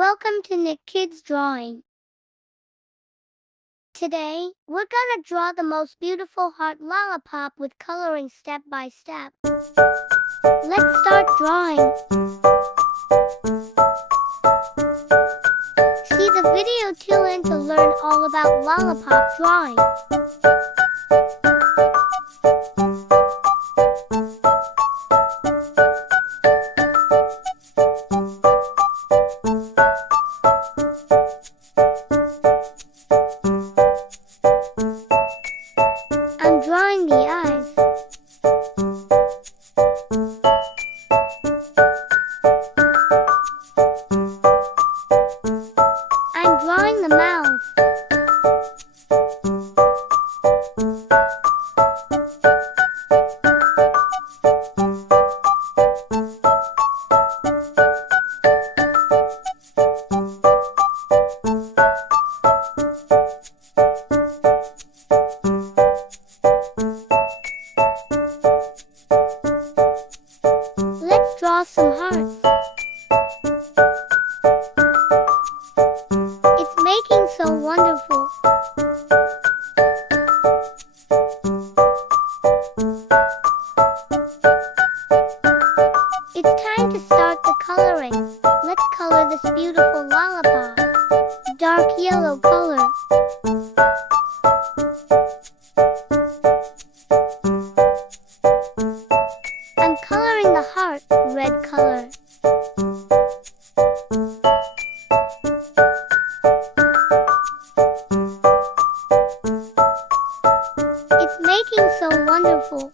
Welcome to Nick Kids Drawing. Today, we're gonna draw the most beautiful heart lollipop with coloring step by step. Let's start drawing. See the video till end to learn all about lollipop drawing. I'm drawing the eyes. I'm drawing the mouth. Let's draw some hearts. It's making so wonderful. It's time to start the coloring. Let's color this beautiful lollipop. Dark yellow color. I'm coloring the heart red color. It's making so wonderful.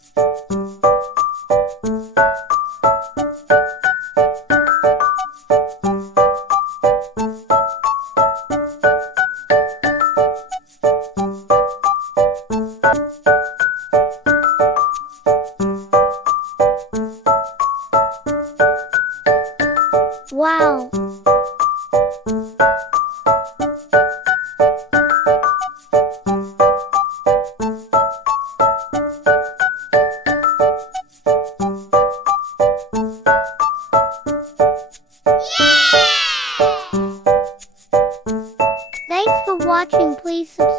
Wow! Thanks for watching. Please subscribe.